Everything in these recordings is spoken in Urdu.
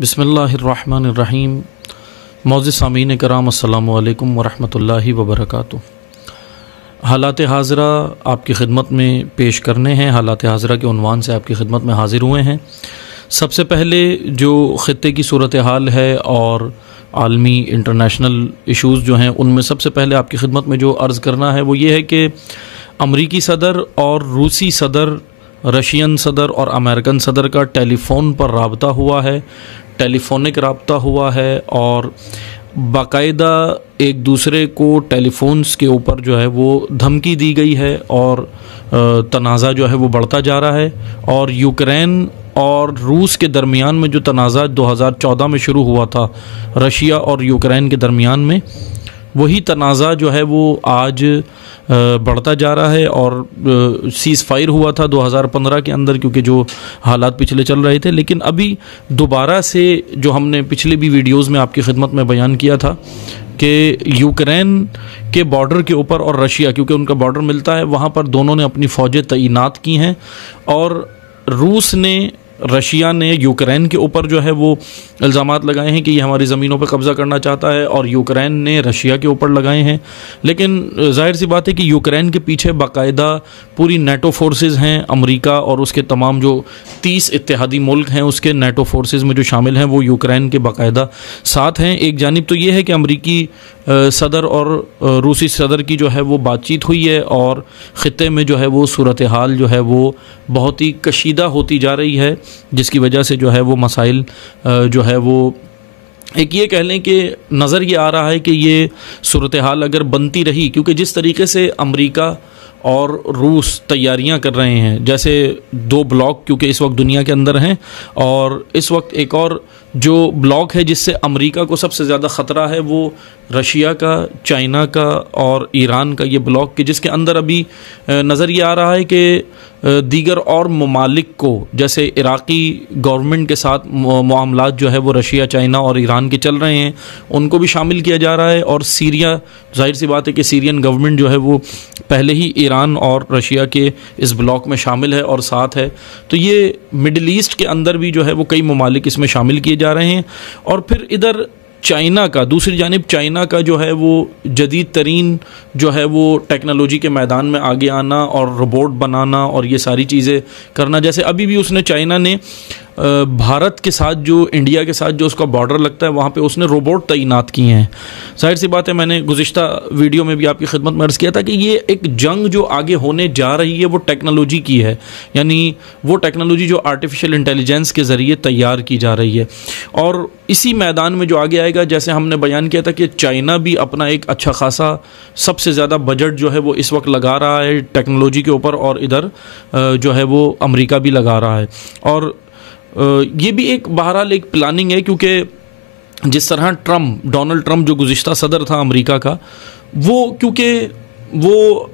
بسم اللہ الرحمن الرحیم۔ معزز سامعین کرام، السلام علیکم ورحمۃ اللہ وبرکاتہ۔ حالات حاضرہ آپ کی خدمت میں پیش کرنے ہیں۔ حالات حاضرہ کے عنوان سے آپ کی خدمت میں حاضر ہوئے ہیں۔ سب سے پہلے جو خطے کی صورتحال ہے اور عالمی انٹرنیشنل ایشوز جو ہیں، ان میں سب سے پہلے آپ کی خدمت میں جو عرض کرنا ہے وہ یہ ہے کہ امریکی صدر اور روسی صدر، رشین صدر اور امریکن صدر کا ٹیلی فون پر رابطہ ہوا ہے، ٹیلی فونک رابطہ ہوا ہے، اور باقاعدہ ایک دوسرے کو ٹیلی فونز کے اوپر جو ہے وہ دھمکی دی گئی ہے، اور تنازع جو ہے وہ بڑھتا جا رہا ہے۔ اور یوکرین اور روس کے درمیان میں جو تنازع 2014 میں شروع ہوا تھا رشیا اور یوکرین کے درمیان میں، وہی تنازع جو ہے وہ آج بڑھتا جا رہا ہے، اور سیز فائر ہوا تھا 2015 کے اندر، کیونکہ جو حالات پچھلے چل رہے تھے، لیکن ابھی دوبارہ سے جو ہم نے پچھلے بھی ویڈیوز میں آپ کی خدمت میں بیان کیا تھا کہ یوکرین کے بارڈر کے اوپر اور رشیا، کیونکہ ان کا بارڈر ملتا ہے، وہاں پر دونوں نے اپنی فوجیں تعینات کی ہیں، اور روس نے، رشیا نے یوکرین کے اوپر جو ہے وہ الزامات لگائے ہیں کہ یہ ہماری زمینوں پہ قبضہ کرنا چاہتا ہے، اور یوکرین نے رشیا کے اوپر لگائے ہیں۔ لیکن ظاہر سی بات ہے کہ یوکرین کے پیچھے باقاعدہ پوری نیٹو فورسز ہیں، امریکا اور اس کے تمام جو 30 اتحادی ملک ہیں اس کے نیٹو فورسز میں جو شامل ہیں وہ یوکرین کے باقاعدہ ساتھ ہیں۔ ایک جانب تو یہ ہے کہ امریکی صدر اور روسی صدر کی جو ہے وہ بات چیت ہوئی ہے، اور خطے میں جو ہے وہ صورتحال جو ہے وہ بہت ہی کشیدہ ہوتی جا رہی ہے، جس کی وجہ سے جو ہے وہ مسائل جو ہے وہ ایک یہ کہہ لیں کہ نظر یہ آ رہا ہے کہ یہ صورتحال اگر بنتی رہی، کیونکہ جس طریقے سے امریکہ اور روس تیاریاں کر رہے ہیں، جیسے دو بلاک کیونکہ اس وقت دنیا کے اندر ہیں، اور اس وقت ایک اور جو بلاک ہے جس سے امریکہ کو سب سے زیادہ خطرہ ہے وہ رشیا کا، چائنا کا اور ایران کا یہ بلاک، کہ جس کے اندر ابھی نظر یہ آ رہا ہے کہ دیگر اور ممالک کو، جیسے عراقی گورنمنٹ کے ساتھ معاملات جو ہے وہ رشیا، چائنا اور ایران کے چل رہے ہیں، ان کو بھی شامل کیا جا رہا ہے، اور سیریا، ظاہر سی بات ہے کہ سیرین گورنمنٹ جو ہے وہ پہلے ہی ایران اور رشیا کے اس بلاک میں شامل ہے اور ساتھ ہے، تو یہ مڈل ایسٹ کے اندر بھی جو ہے وہ کئی ممالک اس میں شامل کیے جا رہے ہیں۔ اور پھر ادھر چائنا کا، دوسری جانب چائنا کا جو ہے وہ جدید ترین جو ہے وہ ٹیکنالوجی کے میدان میں آگے آنا اور روبوٹ بنانا اور یہ ساری چیزیں کرنا، جیسے ابھی بھی اس نے، چائنا نے بھارت کے ساتھ، جو انڈیا کے ساتھ جو اس کا بارڈر لگتا ہے، وہاں پہ اس نے روبوٹ تعینات کیے ہیں۔ ظاہر سی بات ہے، میں نے گزشتہ ویڈیو میں بھی آپ کی خدمت میں عرض کیا تھا کہ یہ ایک جنگ جو آگے ہونے جا رہی ہے وہ ٹیکنالوجی کی ہے، یعنی وہ ٹیکنالوجی جو آرٹیفیشل انٹیلیجنس کے ذریعے تیار کی جا رہی ہے، اور اسی میدان میں جو آگے آئے گا، جیسے ہم نے بیان کیا تھا کہ چائنا بھی اپنا ایک اچھا خاصا سب سے زیادہ بجٹ جو ہے وہ اس وقت لگا رہا ہے ٹیکنالوجی کے اوپر، اور ادھر جو ہے وہ امریکہ بھی لگا رہا ہے، اور یہ بھی ایک بہرحال ایک پلاننگ ہے، کیونکہ جس طرح ڈونلڈ ٹرمپ جو گزشتہ صدر تھا امریکا کا، وہ کیونکہ وہ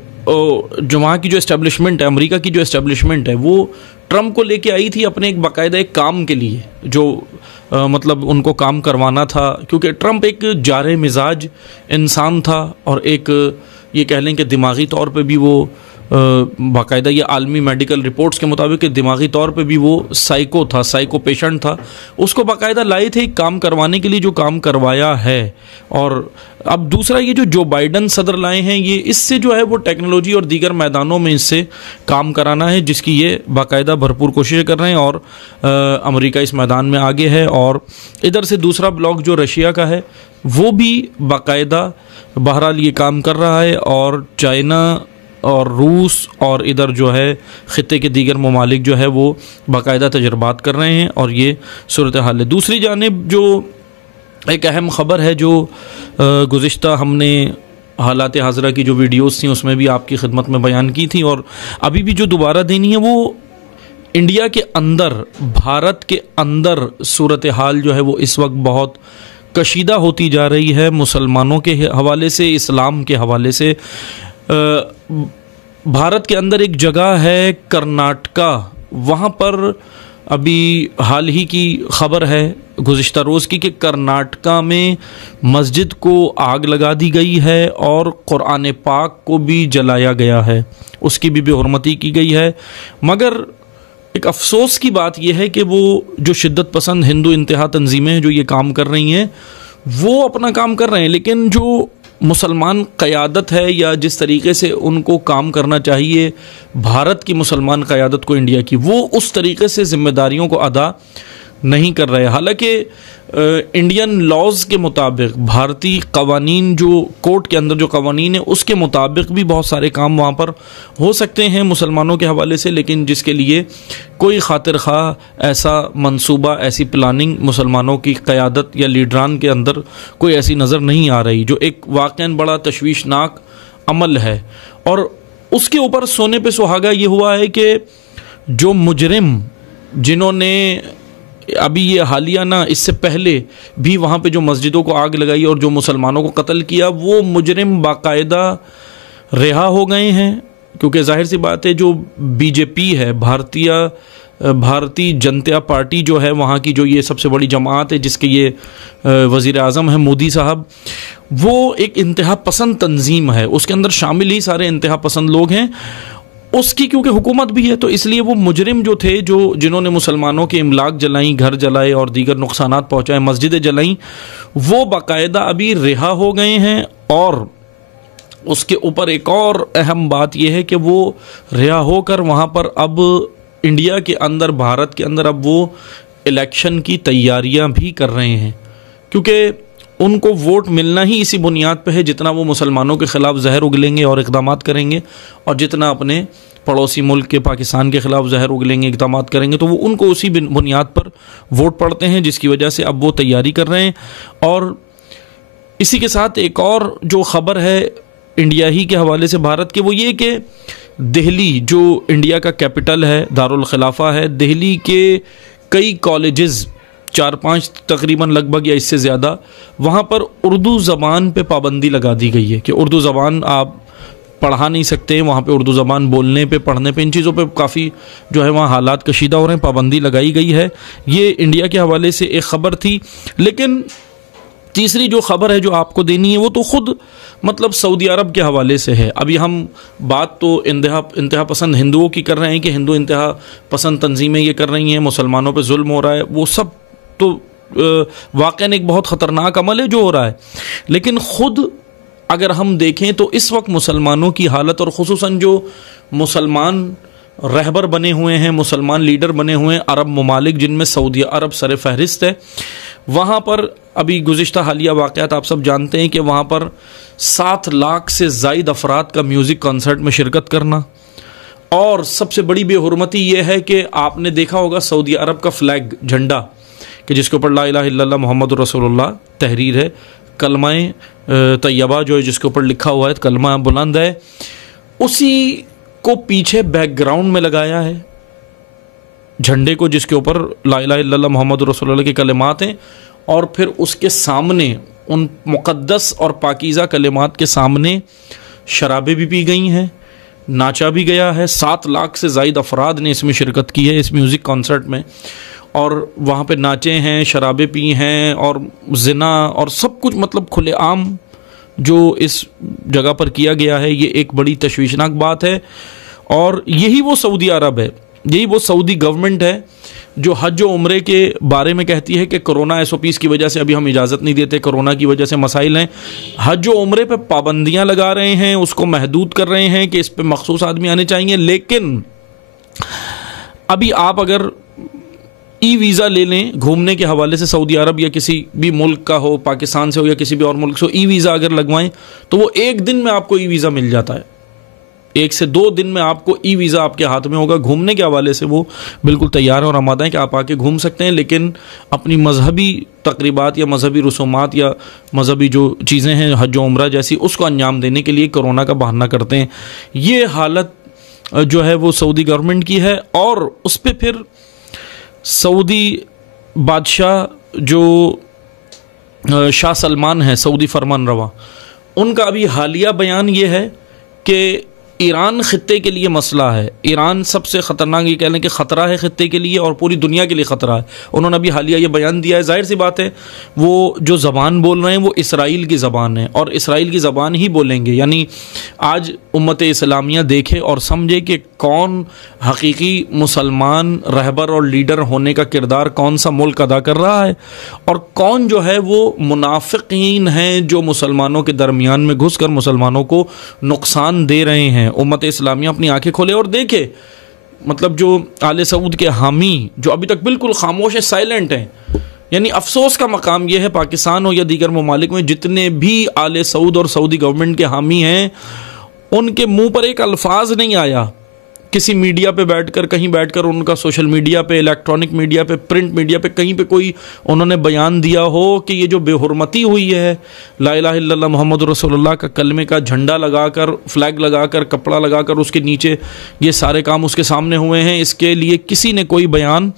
جو وہاں کی جو اسٹیبلشمنٹ ہے، امریکہ کی جو اسٹیبلشمنٹ ہے، وہ ٹرمپ کو لے کے آئی تھی اپنے ایک باقاعدہ ایک کام کے لیے، جو مطلب ان کو کام کروانا تھا، کیونکہ ٹرمپ ایک جارح مزاج انسان تھا، اور ایک یہ کہہ لیں کہ دماغی طور پہ بھی وہ باقاعدہ یہ عالمی میڈیکل رپورٹس کے مطابق کہ دماغی طور پہ بھی وہ سائیکو تھا، سائیکو پیشنٹ تھا، اس کو باقاعدہ لائے تھے کام کروانے کے لیے، جو کام کروایا ہے۔ اور اب دوسرا یہ جو بائیڈن صدر لائے ہیں، یہ اس سے جو ہے وہ ٹیکنالوجی اور دیگر میدانوں میں اس سے کام کرانا ہے، جس کی یہ باقاعدہ بھرپور کوششیں کر رہے ہیں، اور امریکہ اس میدان میں آگے ہے، اور ادھر سے دوسرا بلاک جو رشیا کا ہے وہ بھی باقاعدہ بہرحال یہ کام کر رہا ہے، اور چائنا اور روس اور ادھر جو ہے خطے کے دیگر ممالک جو ہے وہ باقاعدہ تجربات کر رہے ہیں، اور یہ صورتحال ہے۔ دوسری جانب جو ایک اہم خبر ہے جو گزشتہ ہم نے حالات حاضرہ کی جو ویڈیوز تھیں اس میں بھی آپ کی خدمت میں بیان کی تھی، اور ابھی بھی جو دوبارہ دینی ہے، وہ انڈیا کے اندر، بھارت کے اندر صورتحال جو ہے وہ اس وقت بہت کشیدہ ہوتی جا رہی ہے، مسلمانوں کے حوالے سے، اسلام کے حوالے سے۔ بھارت کے اندر ایک جگہ ہے کرناٹکا، وہاں پر ابھی حال ہی کی خبر ہے گزشتہ روز کی کہ کرناٹکا میں مسجد کو آگ لگا دی گئی ہے، اور قرآن پاک کو بھی جلایا گیا ہے، اس کی بھی بے حرمتی کی گئی ہے۔ مگر ایک افسوس کی بات یہ ہے کہ وہ جو شدت پسند ہندو انتہا تنظیمیں ہیں جو یہ کام کر رہی ہیں وہ اپنا کام کر رہے ہیں، لیکن جو مسلمان قیادت ہے یا جس طریقے سے ان کو کام کرنا چاہیے بھارت کی مسلمان قیادت کو انڈیا کی، وہ اس طریقے سے ذمہ داریوں کو ادا نہیں کر رہے۔ حالانکہ انڈین لاز کے مطابق، بھارتی قوانین جو کورٹ کے اندر جو قوانین ہیں اس کے مطابق بھی بہت سارے کام وہاں پر ہو سکتے ہیں مسلمانوں کے حوالے سے، لیکن جس کے لیے کوئی خاطر خواہ ایسا منصوبہ، ایسی پلاننگ مسلمانوں کی قیادت یا لیڈران کے اندر کوئی ایسی نظر نہیں آ رہی، جو ایک واقعاً بڑا تشویشناک عمل ہے۔ اور اس کے اوپر سونے پہ سہاگا یہ ہوا ہے کہ جو مجرم جنہوں نے ابھی یہ حالیہ اس سے پہلے بھی وہاں پہ جو مسجدوں کو آگ لگائی اور جو مسلمانوں کو قتل کیا، وہ مجرم باقاعدہ رہا ہو گئے ہیں، کیونکہ ظاہر سی بات ہے جو بی جے پی ہے، بھارتی جنتا پارٹی جو ہے وہاں کی، جو یہ سب سے بڑی جماعت ہے جس کے یہ وزیر اعظم ہیں مودی صاحب، وہ ایک انتہا پسند تنظیم ہے، اس کے اندر شامل ہی سارے انتہا پسند لوگ ہیں، اس کی کیونکہ حکومت بھی ہے، تو اس لیے وہ مجرم جو تھے جنہوں نے مسلمانوں کے املاک جلائیں، گھر جلائے اور دیگر نقصانات پہنچائے، مسجدیں جلائیں، وہ باقاعدہ ابھی رہا ہو گئے ہیں۔ اور اس کے اوپر ایک اور اہم بات یہ ہے کہ وہ رہا ہو کر وہاں پر اب انڈیا کے اندر، بھارت کے اندر اب وہ الیکشن کی تیاریاں بھی کر رہے ہیں، کیونکہ ان کو ووٹ ملنا ہی اسی بنیاد پہ ہے جتنا وہ مسلمانوں کے خلاف زہر اگلیں گے اور اقدامات کریں گے، اور جتنا اپنے پڑوسی ملک کے پاکستان کے خلاف زہر اگلیں گے، اقدامات کریں گے، تو وہ ان کو اسی بنیاد پر ووٹ پڑتے ہیں، جس کی وجہ سے اب وہ تیاری کر رہے ہیں۔ اور اسی کے ساتھ ایک اور جو خبر ہے انڈیا ہی کے حوالے سے بھارت کے، وہ یہ کہ دہلی جو انڈیا کا کیپٹل ہے، دارالخلافہ ہے، دہلی کے کئی کالجز، 4-5 تقریباً لگ بھگ یا اس سے زیادہ، وہاں پر اردو زبان پہ پابندی لگا دی گئی ہے کہ اردو زبان آپ پڑھا نہیں سکتے، وہاں پہ اردو زبان بولنے پہ، پڑھنے پہ، ان چیزوں پہ کافی جو ہے وہاں حالات کشیدہ ہو رہے ہیں، پابندی لگائی گئی ہے۔ یہ انڈیا کے حوالے سے ایک خبر تھی۔ لیکن تیسری جو خبر ہے جو آپ کو دینی ہے وہ تو خود مطلب سعودی عرب کے حوالے سے ہے۔ ابھی ہم بات تو انتہا پسند ہندوؤں کی کر رہے ہیں کہ ہندو انتہا پسند تنظیمیں یہ کر رہی ہیں، مسلمانوں پہ ظلم ہو رہا ہے، وہ سب تو واقعاً ایک بہت خطرناک عمل ہے جو ہو رہا ہے، لیکن خود اگر ہم دیکھیں تو اس وقت مسلمانوں کی حالت، اور خصوصاً جو مسلمان رہبر بنے ہوئے ہیں، مسلمان لیڈر بنے ہوئے ہیں عرب ممالک، جن میں سعودی عرب سر فہرست ہے، وہاں پر ابھی گزشتہ حالیہ واقعات آپ سب جانتے ہیں کہ وہاں پر 7 لاکھ سے زائد افراد کا میوزک کنسرٹ میں شرکت کرنا، اور سب سے بڑی بے حرمتی یہ ہے کہ آپ نے دیکھا ہوگا سعودی عرب کا فلیگ، جھنڈا، کہ جس کے اوپر لا الہ الا اللہ محمد رسول اللہ تحریر ہے، کلمہ طیبہ جو ہے جس کے اوپر لکھا ہوا ہے، کلمہ بلند ہے، اسی کو پیچھے بیک گراؤنڈ میں لگایا ہے جھنڈے کو، جس کے اوپر لا الہ الا اللہ محمد رسول اللہ کے کلمات ہیں، اور پھر اس کے سامنے ان مقدس اور پاکیزہ کلمات کے سامنے شرابیں بھی پی گئی ہیں، ناچا بھی گیا ہے۔ 7 لاکھ سے زائد افراد نے اس میں شرکت کی ہے، اس میوزک کنسرٹ میں، اور وہاں پہ ناچے ہیں، شرابیں پی ہیں، اور زنا اور سب کچھ مطلب کھلے عام جو اس جگہ پر کیا گیا ہے، یہ ایک بڑی تشویشناک بات ہے۔ اور یہی وہ سعودی عرب ہے، یہی وہ سعودی گورنمنٹ ہے جو حج و عمرے کے بارے میں کہتی ہے کہ کرونا SOPs کی وجہ سے ابھی ہم اجازت نہیں دیتے، کرونا کی وجہ سے مسائل ہیں، حج و عمرے پہ پابندیاں لگا رہے ہیں، اس کو محدود کر رہے ہیں کہ اس پہ مخصوص آدمی آنے چاہیے۔ لیکن ابھی آپ اگر ای ویزا لے لیں گھومنے کے حوالے سے، سعودی عرب یا کسی بھی ملک کا ہو، پاکستان سے ہو یا کسی بھی اور ملک سے ہو، ای ویزا اگر لگوائیں تو وہ 1 دن میں آپ کو ای ویزا مل جاتا ہے، 1 سے 2 دن میں آپ کو ای ویزا آپ کے ہاتھ میں ہوگا۔ گھومنے کے حوالے سے وہ بالکل تیار ہیں اور آمادہ ہیں کہ آپ آ کے گھوم سکتے ہیں، لیکن اپنی مذہبی تقریبات یا مذہبی رسومات یا مذہبی جو چیزیں ہیں حج و عمرہ جیسی، اس کو انجام دینے کے لیے کرونا کا بہانہ کرتے ہیں۔ یہ حالت جو ہے وہ سعودی گورنمنٹ کی ہے، اور اس پہ پھر سعودی بادشاہ جو شاہ سلمان ہیں، سعودی فرمان روا، ان کا ابھی حالیہ بیان یہ ہے کہ ایران خطے کے لیے مسئلہ ہے، ایران سب سے خطرناک، یہ کہہ لیں کہ خطرہ ہے خطے کے لیے اور پوری دنیا کے لیے خطرہ ہے۔ انہوں نے ابھی حالیہ یہ بیان دیا ہے، ظاہر سی بات ہے وہ جو زبان بول رہے ہیں وہ اسرائیل کی زبان ہے اور اسرائیل کی زبان ہی بولیں گے۔ یعنی آج امت اسلامیہ دیکھے اور سمجھے کہ کون حقیقی مسلمان رہبر اور لیڈر ہونے کا کردار کون سا ملک ادا کر رہا ہے، اور کون جو ہے وہ منافقین ہیں جو مسلمانوں کے درمیان میں گھس کر مسلمانوں کو نقصان دے رہے ہیں۔ امت اسلامیہ اپنی آنکھیں کھولے اور دیکھے، مطلب جو آل سعود کے حامی جو ابھی تک بالکل خاموش ہیں، سائلنٹ ہیں، یعنی افسوس کا مقام یہ ہے پاکستان ہو یا دیگر ممالک میں جتنے بھی آل سعود اور سعودی گورنمنٹ کے حامی ہیں، ان کے منہ پر ایک الفاظ نہیں آیا کسی میڈیا پہ بیٹھ کر، کہیں بیٹھ کر ان کا سوشل میڈیا پہ، الیکٹرانک میڈیا پہ، پرنٹ میڈیا پہ، کہیں پہ کوئی انہوں نے بیان دیا ہو کہ یہ جو بے حرمتی ہوئی ہے، لا الہ الا اللہ محمد رسول اللہ کا کلمے کا جھنڈا لگا کر، فلیگ لگا کر، کپڑا لگا کر اس کے نیچے یہ سارے کام اس کے سامنے ہوئے ہیں، اس کے لیے کسی نے کوئی بیان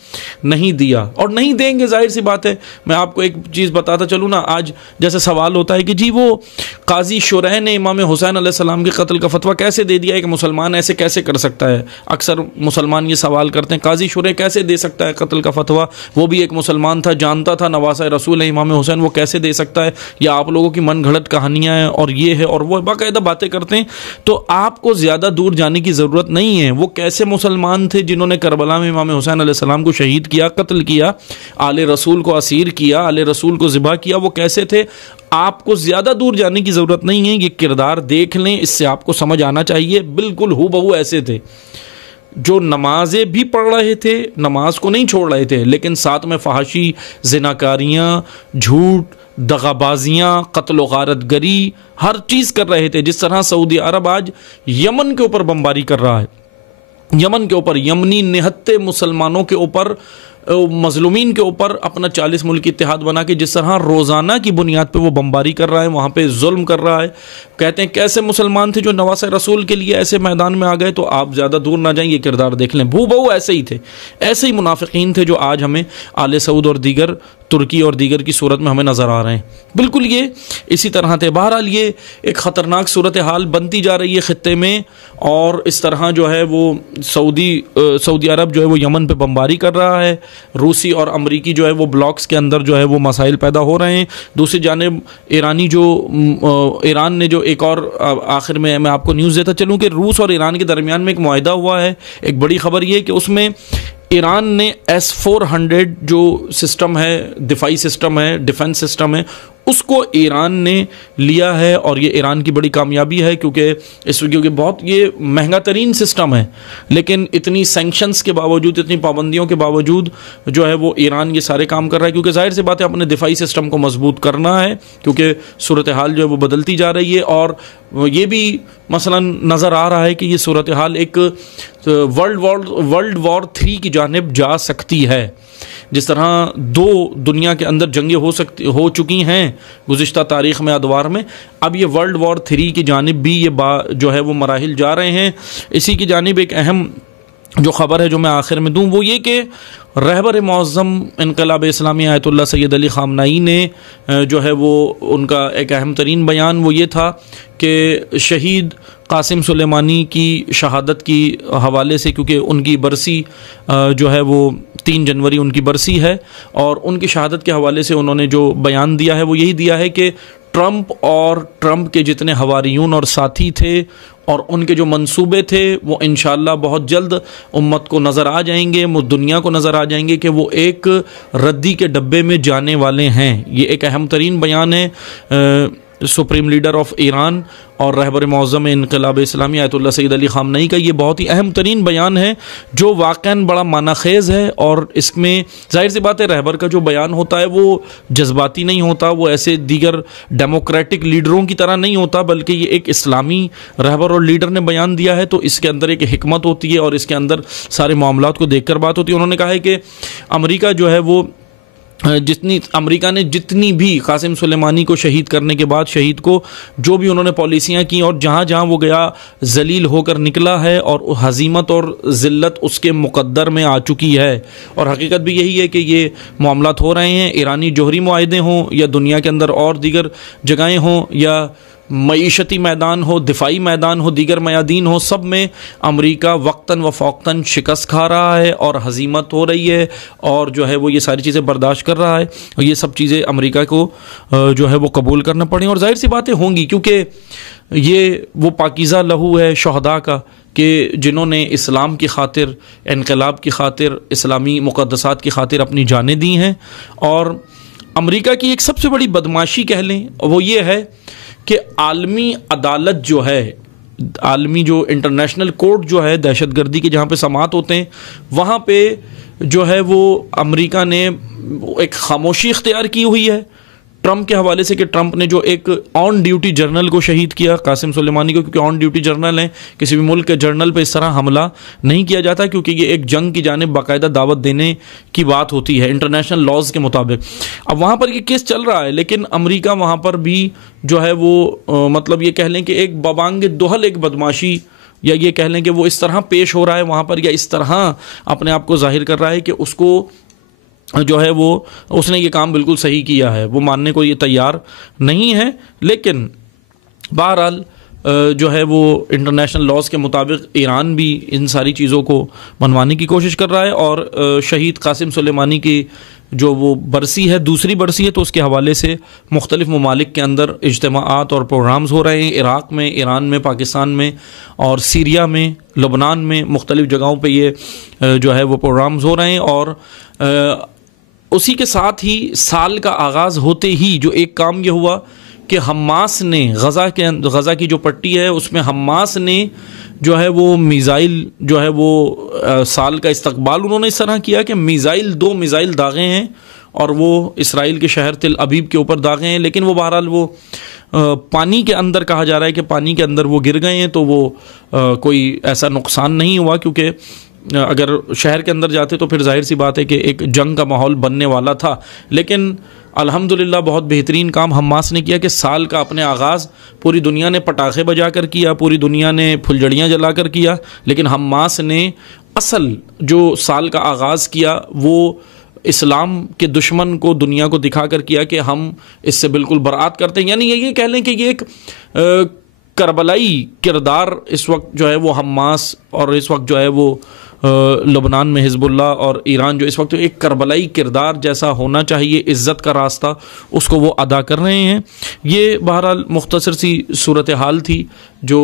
نہیں دیا اور نہیں دیں گے، ظاہر سی بات ہے۔ میں آپ کو ایک چیز بتاتا چلوں نا، آج جیسے سوال ہوتا ہے کہ جی وہ قاضی شرح نے امام حسین علیہ السلام کے قتل کا فتویٰ کیسے دے دیا ہے، کہ مسلمان ایسے کیسے کر سکتا ہے؟ اکثر مسلمان یہ سوال کرتے ہیں قاضی شرح کیسے دے سکتا ہے قتل کا فتویٰ، وہ بھی ایک مسلمان تھا، جانتا تھا نواسہ رسول ہے امام حسین، وہ کیسے دے سکتا ہے؟ یا آپ لوگوں کی من گھڑت کہانیاں ہیں اور یہ ہے اور وہ باقاعدہ باتیں کرتے ہیں۔ تو آپ کو زیادہ دور جانے کی ضرورت نہیں ہے، وہ کیسے مسلمان تھے جنہوں نے کربلا میں امام حسین علیہ السلام کو شہید کیا، قتل کیا، آل رسول کو اسیر کیا، آل رسول کو ذبح کیا، وہ کیسے تھے؟ آپ کو زیادہ دور جانے کی ضرورت نہیں ہے، یہ کردار دیکھ لیں، اس سے آپ کو سمجھ آنا چاہیے۔ بالکل ہو بہو ایسے تھے جو نمازیں بھی پڑھ رہے تھے، نماز کو نہیں چھوڑ رہے تھے، لیکن ساتھ میں فحاشی، زناکاریاں، جھوٹ، دغابازیاں، قتل و غارت گری، ہر چیز کر رہے تھے۔ جس طرح سعودی عرب آج یمن کے اوپر بمباری کر رہا ہے، یمن کے اوپر، یمنی نہتے مسلمانوں کے اوپر، مظلومین کے اوپر اپنا 40 ملکی اتحاد بنا کے جس طرح روزانہ کی بنیاد پہ وہ بمباری کر رہا ہے، وہاں پہ ظلم کر رہا ہے۔ کہتے ہیں کیسے مسلمان تھے جو نواسہ رسول کے لیے ایسے میدان میں آ گئے؟ تو آپ زیادہ دور نہ جائیں، یہ کردار دیکھ لیں، بھو بہو ایسے ہی تھے، ایسے ہی منافقین تھے جو آج ہمیں آل سعود اور دیگر ترکی اور دیگر کی صورت میں ہمیں نظر آ رہے ہیں۔ بالکل یہ اسی طرح تھے۔ بہرحال یہ ایک خطرناک صورتحال بنتی جا رہی ہے خطے میں، اور اس طرح جو ہے وہ سعودی عرب جو ہے وہ یمن پہ بمباری کر رہا ہے، روسی اور امریکی جو ہے وہ بلاکس کے اندر جو ہے وہ مسائل پیدا ہو رہے ہیں۔ دوسری جانب ایران نے جو ایک اور آخر میں آپ کو نیوز دیتا چلوں کہ روس اور ایران کے درمیان میں ایک معاہدہ ہوا ہے۔ ایک بڑی خبر یہ کہ اس میں ایران نے S-400 جو سسٹم ہے، دفاعی سسٹم ہے، ڈیفنس سسٹم ہے، اس کو ایران نے لیا ہے، اور یہ ایران کی بڑی کامیابی ہے کیونکہ بہت یہ مہنگا ترین سسٹم ہے، لیکن اتنی سینکشنز کے باوجود، اتنی پابندیوں کے باوجود جو ہے وہ ایران یہ سارے کام کر رہا ہے، کیونکہ ظاہر سی بات ہے اپنے دفاعی سسٹم کو مضبوط کرنا ہے، کیونکہ صورتحال جو ہے وہ بدلتی جا رہی ہے۔ اور یہ بھی مثلا نظر آ رہا ہے کہ یہ صورتحال ایک ورلڈ وار 3 کی جانب جا سکتی ہے۔ جس طرح 2 دنیا کے اندر جنگیں ہو چکی ہیں گزشتہ تاریخ میں، ادوار میں، اب یہ ورلڈ وار 3 کی جانب بھی یہ جو ہے وہ مراحل جا رہے ہیں۔ اسی کی جانب ایک اہم جو خبر ہے جو میں آخر میں دوں وہ یہ کہ رہبر معظم انقلاب اسلامی آیت اللہ سید علی خامنہئی نے جو ہے وہ ان کا ایک اہم ترین بیان وہ یہ تھا کہ شہید قاسم سلیمانی کی شہادت کی حوالے سے، کیونکہ ان کی برسی جو ہے وہ 3 جنوری ان کی برسی ہے، اور ان کی شہادت کے حوالے سے انہوں نے جو بیان دیا ہے وہ یہی دیا ہے کہ ٹرمپ کے جتنے حواریون اور ساتھی تھے اور ان کے جو منصوبے تھے وہ انشاءاللہ بہت جلد امت کو نظر آ جائیں گے، دنیا کو نظر آ جائیں گے کہ وہ ایک ردی کے ڈبے میں جانے والے ہیں۔ یہ ایک اہم ترین بیان ہے سپریم لیڈر آف ایران اور رہبر معظم انقلاب اسلامی آیت اللہ سید علی خامنہئی کا۔ یہ بہت ہی اہم ترین بیان ہے جو واقعاً بڑا معنی خیز ہے، اور اس میں ظاہر سی بات ہے رہبر کا جو بیان ہوتا ہے وہ جذباتی نہیں ہوتا، وہ ایسے دیگر ڈیموکریٹک لیڈروں کی طرح نہیں ہوتا، بلکہ یہ ایک اسلامی رہبر اور لیڈر نے بیان دیا ہے، تو اس کے اندر ایک حکمت ہوتی ہے اور اس کے اندر سارے معاملات کو دیکھ کر بات ہوتی ہے۔ انہوں نے کہا ہے کہ امریکہ جو ہے وہ امریکہ نے جتنی بھی قاسم سلیمانی کو شہید کرنے کے بعد شہید کو جو بھی انہوں نے پالیسیاں کی اور جہاں جہاں وہ گیا ذلیل ہو کر نکلا ہے، اور ہزیمت اور ذلت اس کے مقدر میں آ چکی ہے، اور حقیقت بھی یہی ہے کہ یہ معاملات ہو رہے ہیں، ایرانی جوہری معاہدے ہوں یا دنیا کے اندر اور دیگر جگہیں ہوں یا معیشتی میدان ہو، دفاعی میدان ہو، دیگر میادین ہو، سب میں امریکہ وقتاً و فوقتاً شکست کھا رہا ہے اور ہزیمت ہو رہی ہے، اور جو ہے وہ یہ ساری چیزیں برداشت کر رہا ہے، اور یہ سب چیزیں امریکہ کو جو ہے وہ قبول کرنا پڑیں، اور ظاہر سی باتیں ہوں گی کیونکہ یہ وہ پاکیزہ لہو ہے شہداء کا کہ جنہوں نے اسلام کی خاطر، انقلاب کی خاطر، اسلامی مقدسات کی خاطر اپنی جانیں دی ہیں۔ اور امریکہ کی ایک سب سے بڑی بدماشی کہہ لیں وہ یہ ہے کہ عالمی عدالت جو ہے، عالمی جو انٹرنیشنل کورٹ جو ہے دہشت گردی کے جہاں پہ سماعت ہوتے ہیں، وہاں پہ جو ہے وہ امریکہ نے ایک خاموشی اختیار کی ہوئی ہے ٹرمپ کے حوالے سے، کہ ٹرمپ نے جو ایک آن ڈیوٹی جرنل کو شہید کیا، قاسم سلیمانی کو، کیونکہ آن ڈیوٹی جرنل ہیں، کسی بھی ملک کے جرنل پہ اس طرح حملہ نہیں کیا جاتا کیونکہ یہ ایک جنگ کی جانب باقاعدہ دعوت دینے کی بات ہوتی ہے انٹرنیشنل لاز کے مطابق۔ اب وہاں پر یہ کیس چل رہا ہے، لیکن امریکہ وہاں پر بھی جو ہے وہ مطلب یہ کہہ لیں کہ ایک ببانگ دہل، ایک بدماشی، یا یہ کہہ لیں کہ وہ اس طرح پیش ہو رہا ہے وہاں پر، یا اس طرح اپنے آپ کو ظاہر کر رہا ہے کہ اس کو جو ہے وہ اس نے یہ کام بالکل صحیح کیا ہے، وہ ماننے کو یہ تیار نہیں ہے۔ لیکن بہرحال جو ہے وہ انٹرنیشنل لاز کے مطابق ایران بھی ان ساری چیزوں کو منوانے کی کوشش کر رہا ہے، اور شہید قاسم سلیمانی کی جو وہ برسی ہے، دوسری برسی ہے، تو اس کے حوالے سے مختلف ممالک کے اندر اجتماعات اور پروگرامز ہو رہے ہیں، عراق میں، ایران میں، پاکستان میں، اور سیریا میں، لبنان میں، مختلف جگہوں پہ یہ جو ہے وہ پروگرامز ہو رہے ہیں۔ اور اسی کے ساتھ ہی سال کا آغاز ہوتے ہی جو ایک کام یہ ہوا کہ حماس نے غزہ کی جو پٹی ہے اس میں حماس نے جو ہے وہ میزائل جو ہے وہ سال کا استقبال انہوں نے اس طرح کیا کہ دو میزائل داغے ہیں، اور وہ اسرائیل کے شہر تل ابیب کے اوپر داغے ہیں، لیکن وہ بہرحال وہ پانی کے اندر، کہا جا رہا ہے کہ پانی کے اندر وہ گر گئے ہیں، تو وہ کوئی ایسا نقصان نہیں ہوا، کیونکہ اگر شہر کے اندر جاتے تو پھر ظاہر سی بات ہے کہ ایک جنگ کا ماحول بننے والا تھا۔ لیکن الحمدللہ بہت بہترین کام حماس نے کیا کہ سال کا اپنے آغاز پوری دنیا نے پٹاخے بجا کر کیا، پوری دنیا نے پھلجھڑیاں جلا کر کیا، لیکن حماس نے اصل جو سال کا آغاز کیا وہ اسلام کے دشمن کو، دنیا کو دکھا کر کیا کہ ہم اس سے بالکل برات کرتے ہیں۔ یعنی یہ کہہ لیں کہ یہ ایک کربلائی کردار اس وقت جو ہے وہ حماس، اور اس وقت جو ہے وہ لبنان میں حزب اللہ اور ایران جو اس وقت ایک کربلائی کردار جیسا ہونا چاہیے، عزت کا راستہ، اس کو وہ ادا کر رہے ہیں۔ یہ بہرحال مختصر سی صورتحال تھی جو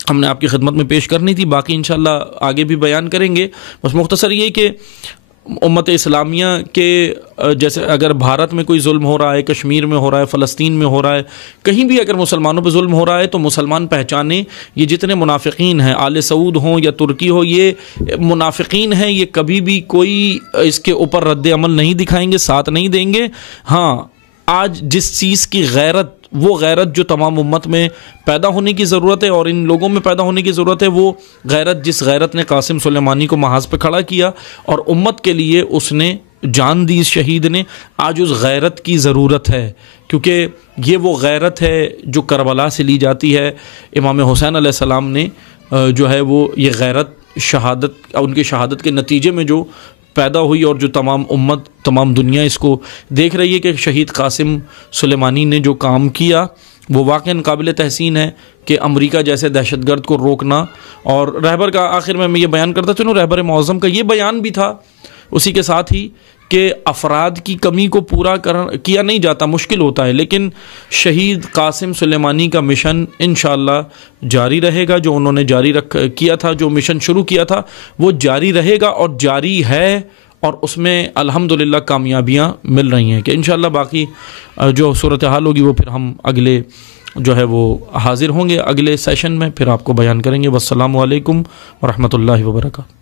ہم نے آپ کی خدمت میں پیش کرنی تھی، باقی انشاءاللہ آگے بھی بیان کریں گے۔ بس مختصر یہ کہ امت اسلامیہ کے جیسے اگر بھارت میں کوئی ظلم ہو رہا ہے، کشمیر میں ہو رہا ہے، فلسطین میں ہو رہا ہے، کہیں بھی اگر مسلمانوں پہ ظلم ہو رہا ہے تو مسلمان پہچانیں، یہ جتنے منافقین ہیں، آل سعود ہوں یا ترکی ہو، یہ منافقین ہیں، یہ کبھی بھی کوئی اس کے اوپر رد عمل نہیں دکھائیں گے، ساتھ نہیں دیں گے۔ ہاں، آج جس چیز کی غیرت، وہ غیرت جو تمام امت میں پیدا ہونے کی ضرورت ہے اور ان لوگوں میں پیدا ہونے کی ضرورت ہے، وہ غیرت جس غیرت نے قاسم سلیمانی کو محاذ پہ کھڑا کیا اور امت کے لیے اس نے جان دی، اس شہید نے، آج اس غیرت کی ضرورت ہے، کیونکہ یہ وہ غیرت ہے جو کربلا سے لی جاتی ہے۔ امام حسین علیہ السلام نے جو ہے وہ یہ غیرت شہادت، ان کی شہادت کے نتیجے میں جو پیدا ہوئی، اور جو تمام امت، تمام دنیا اس کو دیکھ رہی ہے کہ شہید قاسم سلیمانی نے جو کام کیا وہ واقعاً قابل تحسین ہے، کہ امریکہ جیسے دہشت گرد کو روکنا۔ اور رہبر کا آخر میں یہ بیان کرتا چلوں، رہبر معظم کا یہ بیان بھی تھا اسی کے ساتھ ہی کہ افراد کی کمی کو پورا کیا نہیں جاتا، مشکل ہوتا ہے، لیکن شہید قاسم سلیمانی کا مشن انشاءاللہ جاری رہے گا، جو انہوں نے جاری کیا تھا، جو مشن شروع کیا تھا وہ جاری رہے گا اور جاری ہے، اور اس میں الحمدللہ کامیابیاں مل رہی ہیں، کہ انشاءاللہ باقی جو صورتحال ہوگی وہ پھر ہم اگلے جو ہے وہ حاضر ہوں گے اگلے سیشن میں، پھر آپ کو بیان کریں گے۔ والسلام علیکم ورحمۃ اللہ وبرکاتہ۔